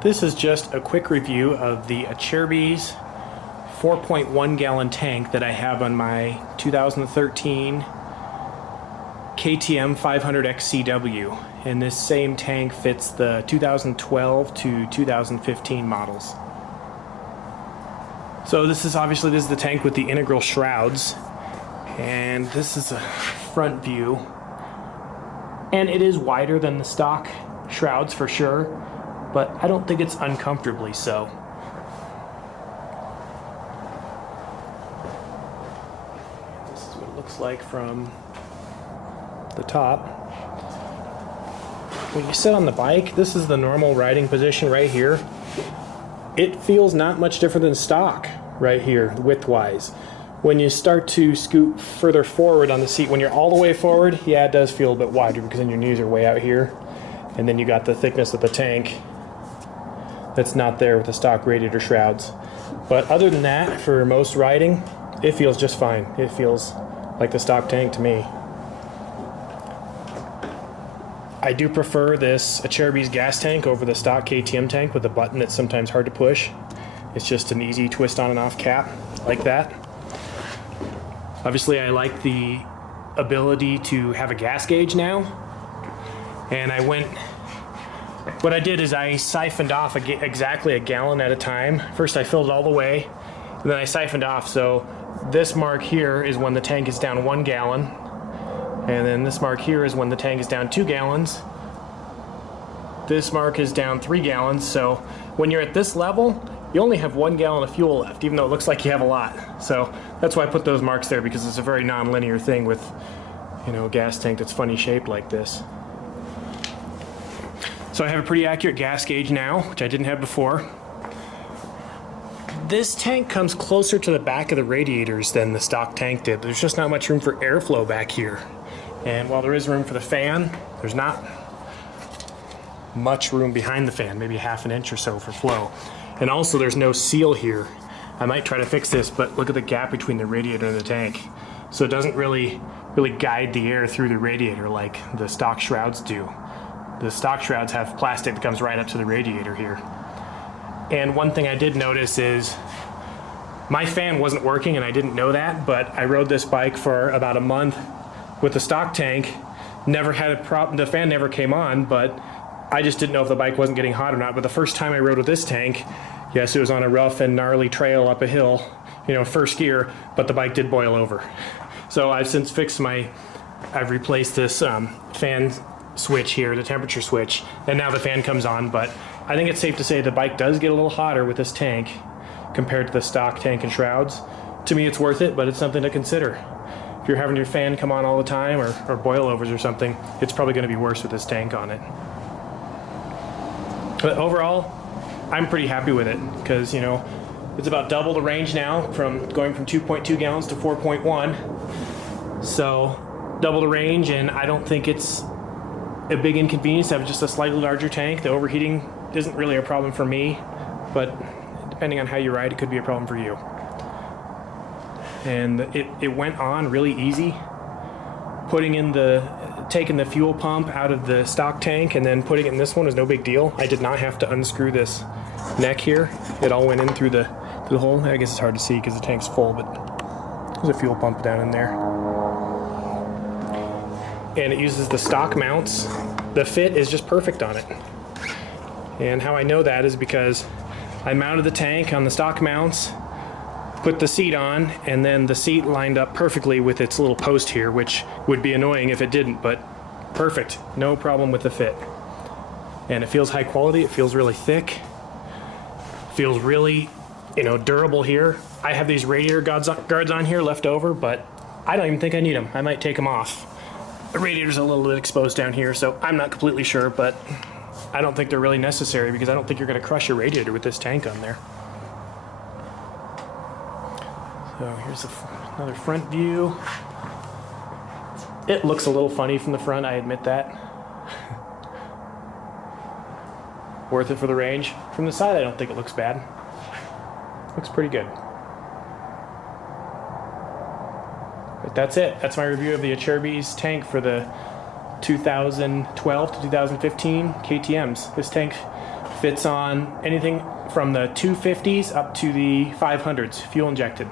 This is just a quick review of the Acerbis 4.1 gallon tank that I have on my 2013 KTM 500 XCW, and this same tank fits the 2012 to 2015 models. So this is the tank with the integral shrouds, and this is a front view, and it is wider than the stock shrouds for sure, but I don't think it's uncomfortably so. This is what it looks like from the top. When you sit on the bike, this is the normal riding position right here. It feels not much different than stock right here, width-wise. When you start to scoot further forward on the seat, when you're all the way forward, yeah, it does feel a bit wider because then your knees are way out here. And then you got the thickness of the tank that's not there with the stock radiator shrouds. But other than that, for most riding, it feels just fine. It feels like the stock tank to me. I do prefer this Acerbis gas tank over the stock KTM tank with a button that's sometimes hard to push. It's just an easy twist on and off cap like that. Obviously, I like the ability to have a gas gauge now. And what I did is I siphoned off exactly a gallon at a time. First I filled it all the way, and then I siphoned off. So this mark here is when the tank is down 1 gallon. And then this mark here is when the tank is down 2 gallons. This mark is down 3 gallons. So when you're at this level, you only have 1 gallon of fuel left, even though it looks like you have a lot. So that's why I put those marks there, because it's a very non-linear thing with, a gas tank that's funny shaped like this. So I have a pretty accurate gas gauge now, which I didn't have before. This tank comes closer to the back of the radiators than the stock tank did. There's just not much room for airflow back here. And while there is room for the fan, there's not much room behind the fan, maybe ½ an inch or so for flow. And also there's no seal here. I might try to fix this, but look at the gap between the radiator and the tank. So it doesn't really guide the air through the radiator like the stock shrouds do. The stock shrouds have plastic that comes right up to the radiator here. And one thing I did notice is my fan wasn't working, and I didn't know that, but I rode this bike for about a month with the stock tank. Never had a problem, the fan never came on, but I just didn't know if the bike wasn't getting hot or not. But the first time I rode with this tank, yes, it was on a rough and gnarly trail up a hill, first gear, but the bike did boil over. So I've since fixed I've replaced this fan switch here, the temperature switch, and now the fan comes on. But I think it's safe to say the bike does get a little hotter with this tank compared to the stock tank and shrouds. To me, it's worth it, but it's something to consider. If you're having your fan come on all the time or boilovers or something, it's probably going to be worse with this tank on it. But overall, I'm pretty happy with it because, it's about double the range now, from going from 2.2 gallons to 4.1. So double the range, and I don't think it's a big inconvenience to have just a slightly larger tank. The overheating isn't really a problem for me, but depending on how you ride, it could be a problem for you. And it went on really easy. Taking the fuel pump out of the stock tank and then putting it in this one was no big deal. I did not have to unscrew this neck here. It all went in through the hole. I guess it's hard to see because the tank's full, but there's a fuel pump down in there. And it uses the stock mounts. The fit is just perfect on it. And how I know that is because I mounted the tank on the stock mounts, put the seat on, and then the seat lined up perfectly with its little post here, which would be annoying if it didn't, but perfect. No problem with the fit. And it feels high quality. It feels really thick. Feels really, durable here. I have these radiator guards on here left over, but I don't even think I need them. I might take them off. The radiator's a little bit exposed down here, so I'm not completely sure, but I don't think they're really necessary because I don't think you're going to crush your radiator with this tank on there. So here's another front view. It looks a little funny from the front, I admit that. Worth it for the range. From the side, I don't think it looks bad. Looks pretty good. But that's it. That's my review of the Acerbis tank for the 2012 to 2015 KTMs. This tank Fits on anything from the 250s up to the 500s, fuel injected.